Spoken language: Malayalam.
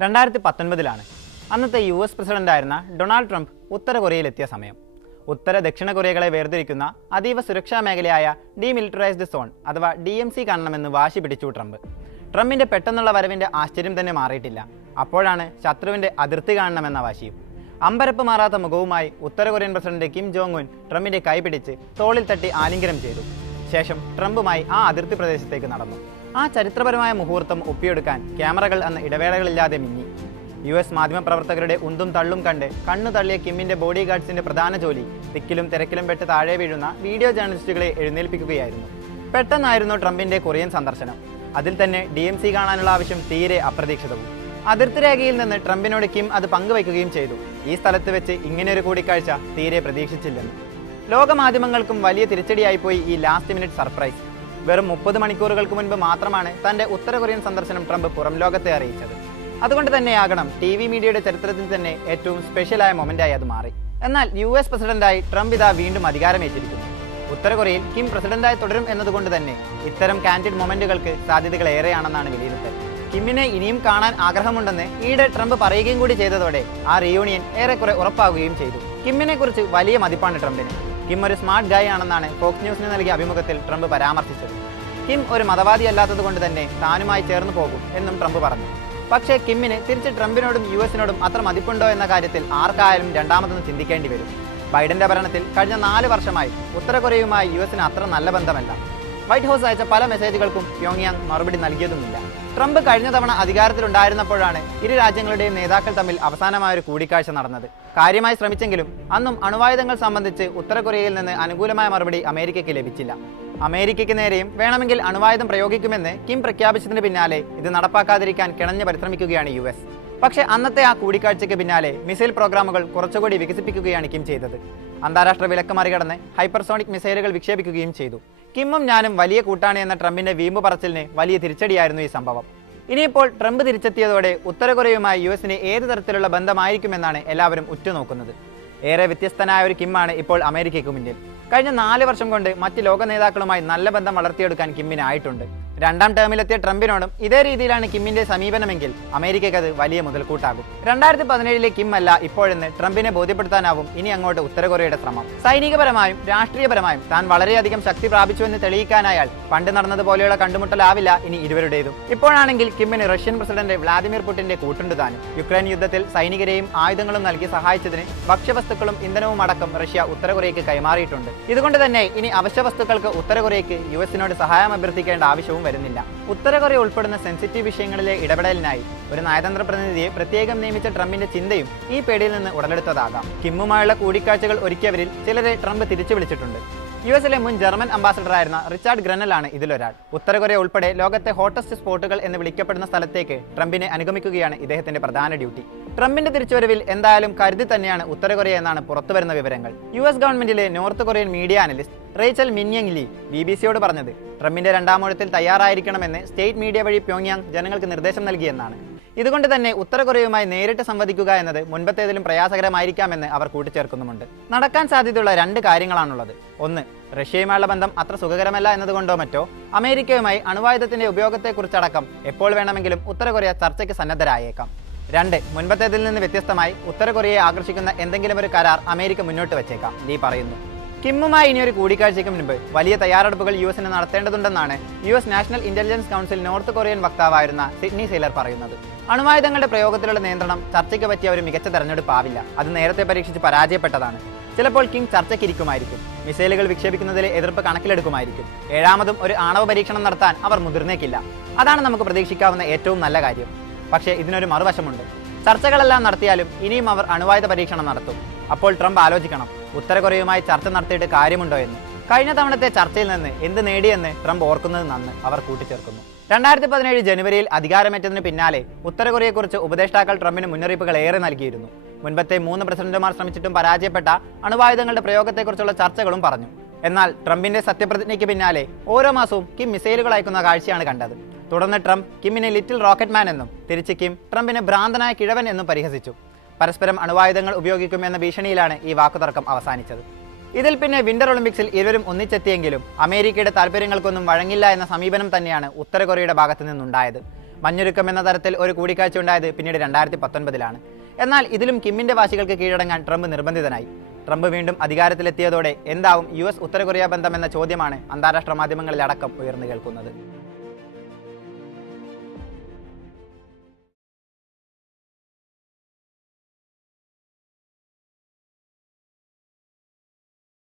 രണ്ടായിരത്തി പത്തൊൻപതിലാണ് അന്നത്തെ യു എസ് പ്രസിഡന്റായിരുന്ന ഡൊണാൾഡ് ട്രംപ് ഉത്തര കൊറിയയിലെത്തിയ സമയം. ഉത്തര ദക്ഷിണ കൊറിയകളെ വേർതിരിക്കുന്ന അതീവ സുരക്ഷാ മേഖലയായ ഡീമിലിറ്ററൈസ്ഡ് സോൺ അഥവാ ഡി എം സി കാണണമെന്ന് വാശി പിടിച്ചു ട്രംപ്. ട്രംപിന്റെ പെട്ടെന്നുള്ള വരവിന്റെ ആശ്ചര്യം തന്നെ മാറിയിട്ടില്ല. അപ്പോഴാണ് ശത്രുവിന്റെ അതിർത്തി കാണണമെന്ന വാശിയും. അമ്പരപ്പ് മാറാത്ത മുഖവുമായി ഉത്തര Korean president Kim Jong Un ട്രംപിന്റെ കൈപിടിച്ച് തോളിൽ തട്ടി ആലിംഗനം ചെയ്തു. ശേഷം ട്രംപുമായി ആ അതിർത്തി പ്രദേശത്തേക്ക് നടന്നു. ആ ചരിത്രപരമായ മുഹൂർത്തം ഒപ്പിയെടുക്കാൻ ക്യാമറകൾ അന്ന് ഇടവേളകളില്ലാതെ മിന്നി. യു എസ് മാധ്യമപ്രവർത്തകരുടെ ഉന്തും തള്ളും കണ്ട് കണ്ണു തള്ളിയ കിമ്മിന്റെ ബോഡി ഗാർഡ്സിന്റെ പ്രധാന ജോലി തിക്കിലും തിരക്കിലും പെട്ട് താഴെ വീഴുന്ന വീഡിയോ ജേർണലിസ്റ്റുകളെ എഴുന്നേൽപ്പിക്കുകയായിരുന്നു. പെട്ടെന്നായിരുന്നു ട്രംപിന്റെ കൊറിയൻ സന്ദർശനം. അതിൽ തന്നെ ഡി എം സി കാണാനുള്ള ആവശ്യം തീരെ അപ്രതീക്ഷിതവും. അതിർത്തി രേഖയിൽ നിന്ന് ട്രംപിനോട് കിം അത് പങ്കുവയ്ക്കുകയും ചെയ്തു. ഈ സ്ഥലത്ത് വെച്ച് ഇങ്ങനെയൊരു കൂടിക്കാഴ്ച തീരെ പ്രതീക്ഷിച്ചില്ലെന്ന്. ലോകമാധ്യമങ്ങൾക്കും വലിയ തിരിച്ചടിയായിപ്പോയി ഈ ലാസ്റ്റ് മിനിറ്റ് സർപ്രൈസ്. വെറും മുപ്പത് മണിക്കൂറുകൾക്ക് മുൻപ് മാത്രമാണ് തന്റെ ഉത്തര കൊറിയൻ സന്ദർശനം ട്രംപ് പുറം ലോകത്തെ അറിയിച്ചത്. അതുകൊണ്ട് തന്നെയാകണം ടി വി മീഡിയയുടെ ചരിത്രത്തിൽ തന്നെ ഏറ്റവും സ്പെഷ്യലായ മൊമെന്റായി അത് മാറി. എന്നാൽ യു എസ് പ്രസിഡന്റായി ട്രംപ് ഇതാ വീണ്ടും അധികാരമേറ്റിരിക്കുന്നു. ഉത്തര കൊറിയയിൽ കിം പ്രസിഡന്റായി തുടരും എന്നതുകൊണ്ട് തന്നെ ഇത്തരം കാൻഡിഡ് മൊമെന്റുകൾക്ക് സാധ്യതകൾ ഏറെയാണെന്നാണ് വിലയിരുത്തൽ. കിമ്മിനെ ഇനിയും കാണാൻ ആഗ്രഹമുണ്ടെന്ന് ഈയിടെ ട്രംപ് പറയുകയും കൂടി ചെയ്തതോടെ ആ റിയൂണിയൻ ഏറെക്കുറെ ഉറപ്പാകുകയും ചെയ്തു. കിമ്മിനെ കുറിച്ച് വലിയ മതിപ്പാണ് ട്രംപിന്. കിം ഒരു സ്മാർട്ട് ഗായ് ആണെന്നാണ് ഫോക്സ് ന്യൂസിന് നൽകിയ അഭിമുഖത്തിൽ ട്രംപ് പരാമർശിച്ചത്. കിം ഒരു മതവാദി അല്ലാത്തത് കൊണ്ട് തന്നെ താനുമായി ചേർന്ന് പോകും എന്നും ട്രംപ് പറഞ്ഞു. പക്ഷേ കിമ്മിന് തിരിച്ച് ട്രംപിനോടും യു എസിനോടും അത്ര മതിപ്പുണ്ടോ എന്ന കാര്യത്തിൽ ആർക്കായാലും രണ്ടാമതൊന്ന് ചിന്തിക്കേണ്ടി വരും. ബൈഡന്റെ ഭരണത്തിൽ കഴിഞ്ഞ നാല് വർഷമായി ഉത്തര കൊറിയയുമായി യു എസിന് അത്ര നല്ല ബന്ധമല്ല. വൈറ്റ് ഹൗസ് അയച്ച പല മെസ്സേജുകൾക്കും യോങ്യാങ് മറുപടി നൽകിയതുമില്ല. ട്രംപ് കഴിഞ്ഞ തവണ അധികാരത്തിലുണ്ടായിരുന്നപ്പോഴാണ് ഇരു രാജ്യങ്ങളുടെയും നേതാക്കൾ തമ്മിൽ അവസാനമായ ഒരു കൂടിക്കാഴ്ച നടന്നത്. കാര്യമായി ശ്രമിച്ചെങ്കിലും അന്നും അണുവായുധങ്ങൾ സംബന്ധിച്ച് ഉത്തര കൊറിയയിൽ നിന്ന് അനുകൂലമായ മറുപടി അമേരിക്കയ്ക്ക് ലഭിച്ചില്ല. അമേരിക്കയ്ക്ക് നേരെയും വേണമെങ്കിൽ അണുവായുധം പ്രയോഗിക്കുമെന്ന് കിം പ്രഖ്യാപിച്ചതിന് പിന്നാലെ ഇത് നടപ്പാക്കാതിരിക്കാൻ കിണഞ്ഞ് പരിശ്രമിക്കുകയാണ് യു എസ്. പക്ഷേ അന്നത്തെ ആ കൂടിക്കാഴ്ചയ്ക്ക് പിന്നാലെ മിസൈൽ പ്രോഗ്രാമുകൾ കുറച്ചുകൂടി വികസിപ്പിക്കുകയാണ് കിം ചെയ്തത്. അന്താരാഷ്ട്ര വിലക്ക് മറികടന്ന് ഹൈപ്പർസോണിക് മിസൈലുകൾ വിക്ഷേപിക്കുകയും ചെയ്തു. കിമ്മും ഞാനും വലിയ കൂട്ടാണ് എന്ന ട്രംപിന്റെ വീമ്പ് പറച്ചിലിന് വലിയ തിരിച്ചടിയായിരുന്നു ഈ സംഭവം. ഇനിയിപ്പോൾ ട്രംപ് തിരിച്ചെത്തിയതോടെ ഉത്തര കൊറിയയുമായി യു എസിന് ഏത് തരത്തിലുള്ള ബന്ധമായിരിക്കുമെന്നാണ് എല്ലാവരും ഉറ്റുനോക്കുന്നത്. ഏറെ വ്യത്യസ്തനായ ഒരു കിമ്മാണ് ഇപ്പോൾ അമേരിക്കയ്ക്ക് മുന്നിൽ കഴിഞ്ഞ നാല് വർഷം കൊണ്ട് മറ്റ് ലോക നേതാക്കളുമായി നല്ല ബന്ധം വളർത്തിയെടുക്കാൻ കിമ്മിനായിട്ടുണ്ട്. രണ്ടാം ടേമിലെത്തിയ ട്രംപിനോടും ഇതേ രീതിയിലാണ് കിമ്മിന്റെ സമീപനമെങ്കിൽ അമേരിക്കയ്ക്ക് അത് വലിയ മുതൽക്കൂട്ടാകും. രണ്ടായിരത്തി പതിനേഴിലെ കിം അല്ല ഇപ്പോഴെന്ന് ട്രംപിനെ ബോധ്യപ്പെടുത്താനാവും ഇനി അങ്ങോട്ട് ഉത്തരകൊറിയയുടെ ശ്രമം. സൈനികപരമായും രാഷ്ട്രീയപരമായും താൻ വളരെയധികം ശക്തി പ്രാപിച്ചുവെന്ന് തെളിയിക്കാനായാൽ പണ്ട് നടന്നതുപോലെയുള്ള കണ്ടുമുട്ടലാവില്ല ഇനി ഇരുവരുടേതും. ഇപ്പോഴാണെങ്കിൽ കിമ്മിന് റഷ്യൻ പ്രസിഡന്റ് വ്ളാദിമിർ പുടിന്റെ കൂട്ടുണ്ട് താനും. യുക്രൈൻ യുദ്ധത്തിൽ സൈനികരെയും ആയുധങ്ങളും നൽകി സഹായിച്ചതിന് ഭക്ഷ്യവസ്തുക്കളും ഇന്ധനവും അടക്കം റഷ്യ ഉത്തരകൊറിയയ്ക്ക് കൈമാറിയിട്ടുണ്ട്. ഇതുകൊണ്ട് തന്നെ ഇനി അവശ്യ വസ്തുക്കൾക്ക് ഉത്തര കൊറിയയ്ക്ക് യു എസിനോട് സഹായം അഭ്യർത്ഥിക്കേണ്ട ആവശ്യവും വരുന്നില്ല. ഉത്തര കൊറിയ ഉൾപ്പെടുന്ന സെൻസിറ്റീവ് വിഷയങ്ങളിലെ ഇടപെടലിനായി ഒരു നയതന്ത്ര പ്രതിനിധിയെ പ്രത്യേകം നിയമിച്ച ട്രംപിന്റെ ചിന്തയും ഈ പേടിയിൽ നിന്ന് ഉടലെടുത്തതാകാം. കിമ്മുമായുള്ള കൂടിക്കാഴ്ചകൾ ഒരുക്കിയവരിൽ ചിലരെ ട്രംപ് തിരിച്ചു വിളിച്ചിട്ടുണ്ട്. യു എസിലെ മുൻ ജർമ്മൻ അംബാസഡറായിരുന്ന റിച്ചാർഡ് ഗ്രനലാണ് ഇതിലൊരാൾ. ഉത്തരകൊറിയ ഉൾപ്പെടെ ലോകത്തെ ഹോട്ടസ്റ്റ് സ്പോട്ടുകൾ എന്ന് വിളിക്കപ്പെടുന്ന സ്ഥലത്തേക്ക് ട്രംപിനെ അനുഗമിക്കുകയാണ് ഇദ്ദേഹത്തിന്റെ പ്രധാന ഡ്യൂട്ടി. ട്രംപിന്റെ തിരിച്ചുവരവിൽ എന്തായാലും കരുതി തന്നെയാണ് ഉത്തരകൊറിയ എന്നാണ് പുറത്തുവരുന്ന വിവരങ്ങൾ. U S ഗവൺമെന്റിലെ North Korean media analyst Rachel Minyoung Lee B B സിയോട് പറഞ്ഞത് ട്രംപിന്റെ രണ്ടാമൂഴത്തിൽ തയ്യാറായിരിക്കണമെന്ന് സ്റ്റേറ്റ് മീഡിയ വഴി പ്യോങ്യാങ് ജനങ്ങൾക്ക് നിർദ്ദേശം നൽകിയെന്നാണ്. ഇതുകൊണ്ട് തന്നെ ഉത്തര കൊറിയയുമായി നേരിട്ട് സംവദിക്കുക എന്നത് മുൻപത്തേതിലും പ്രയാസകരമായിരിക്കാമെന്ന് അവർ കൂട്ടിച്ചേർക്കുന്നുമുണ്ട്. നടക്കാൻ സാധ്യതയുള്ള രണ്ട് കാര്യങ്ങളാണുള്ളത്. ഒന്ന് റഷ്യയുമായുള്ള ബന്ധം അത്ര സുഖകരമല്ല എന്നതുകൊണ്ടോ മറ്റോ അമേരിക്കയുമായി അണുവായുധത്തിന്റെ ഉപയോഗത്തെക്കുറിച്ചടക്കം എപ്പോൾ വേണമെങ്കിലും ഉത്തര കൊറിയ ചർച്ചയ്ക്ക് സന്നദ്ധരായേക്കാം. രണ്ട് മുൻപത്തേതിൽ നിന്ന് വ്യത്യസ്തമായി ഉത്തര കൊറിയയെ ആകർഷിക്കുന്ന എന്തെങ്കിലും ഒരു കരാർ അമേരിക്ക മുന്നോട്ട് വച്ചേക്കാം ലീ പറയുന്നു. കിമ്മുമായി ഇനിയൊരു കൂടിക്കാഴ്ചയ്ക്ക് മുൻപ് വലിയ തയ്യാറെടുപ്പുകൾ യു എസിന് നടത്തേണ്ടതുണ്ടെന്നാണ് U S National Intelligence Council North Korean വക്താവായിരുന്ന Sydney Seiler പറയുന്നത്. അണുവായുധങ്ങളുടെ പ്രയോഗത്തിലുള്ള നിയന്ത്രണം ചർച്ചയ്ക്ക് പറ്റിയ ഒരു മികച്ച തെരഞ്ഞെടുപ്പാവില്ല അത് നേരത്തെ പരീക്ഷിച്ച് പരാജയപ്പെട്ടതാണ്. ചിലപ്പോൾ കിങ് ചർച്ചയ്ക്കിരിക്കുമായിരിക്കും. മിസൈലുകൾ വിക്ഷേപിക്കുന്നതിലെ എതിർപ്പ് കണക്കിലെടുക്കുമായിരിക്കും. ഏഴാമതും ഒരു ആണവ പരീക്ഷണം നടത്താൻ അവർ മുതിർന്നേക്കില്ല. അതാണ് നമുക്ക് പ്രതീക്ഷിക്കാവുന്ന ഏറ്റവും നല്ല കാര്യം. പക്ഷേ ഇതിനൊരു മറുവശമുണ്ട്. ചർച്ചകളെല്ലാം നടത്തിയാലും ഇനിയും അവർ അണുവായുധ പരീക്ഷണം നടത്തും. അപ്പോൾ ട്രംപ് ആലോചിക്കണം. ഉത്തര കൊറിയയുമായി ചർച്ച നടത്തിയിട്ട് കാര്യമുണ്ടോ എന്ന്. കഴിഞ്ഞ തവണത്തെ ചർച്ചയിൽ നിന്ന് എന്ത് നേടിയെന്ന് ട്രംപ് ഓർക്കുന്നത് നന്ന് അവർ കൂട്ടിച്ചേർക്കുന്നു. രണ്ടായിരത്തി പതിനേഴ് ജനുവരിയിൽ അധികാരമേറ്റതിന് പിന്നാലെ ഉത്തര കൊറിയയെക്കുറിച്ച് ഉപദേഷ്ടാക്കൾ ട്രംപിന് മുന്നറിയിപ്പുകൾ ഏറെ നൽകിയിരുന്നു. മുൻപത്തെ മൂന്ന് പ്രസിഡന്റുമാർ ശ്രമിച്ചിട്ടും പരാജയപ്പെട്ട അണുവായുധങ്ങളുടെ പ്രയോഗത്തെക്കുറിച്ചുള്ള ചർച്ചകളും പറഞ്ഞു. എന്നാൽ ട്രംപിന്റെ സത്യപ്രതിജ്ഞയ്ക്ക് പിന്നാലെ ഓരോ മാസവും കിം മിസൈലുകൾ അയക്കുന്ന കാഴ്ചയാണ് കണ്ടത്. തുടർന്ന് ട്രംപ് കിമ്മിനെ ലിറ്റിൽ റോക്കറ്റ് മാൻ എന്നും തിരിച്ച് കിം ട്രംപിനെ ഭ്രാന്തനായ കിഴവൻ എന്നും പരിഹസിച്ചു. പരസ്പരം അണുവായുധങ്ങൾ ഉപയോഗിക്കുമെന്ന ഭീഷണിയിലാണ് ഈ വാക്കുതർക്കം അവസാനിച്ചത്. ഇതിൽ പിന്നെ വിന്റർ ഒളിമ്പിക്സിൽ ഇരുവരും ഒന്നിച്ചെത്തിയെങ്കിലും അമേരിക്കയുടെ താല്പര്യങ്ങൾക്കൊന്നും വഴങ്ങില്ല എന്ന സമീപനം തന്നെയാണ് ഉത്തര കൊറിയയുടെ ഭാഗത്തു നിന്നുണ്ടായത്. മഞ്ഞുരുക്കം എന്ന തരത്തിൽ ഒരു കൂടിക്കാഴ്ച ഉണ്ടായത് പിന്നീട് രണ്ടായിരത്തി പത്തൊൻപതിലാണ് എന്നാൽ ഇതിലും കിമ്മിന്റെ വാശികൾക്ക് കീഴടങ്ങാൻ ട്രംപ് നിർബന്ധിതനായി. ട്രംപ് വീണ്ടും അധികാരത്തിലെത്തിയതോടെ എന്താവും യു എസ് ഉത്തര കൊറിയ ബന്ധം എന്ന ചോദ്യമാണ് അന്താരാഷ്ട്ര മാധ്യമങ്ങളിലടക്കം ഉയർന്നു കേൾക്കുന്നത്.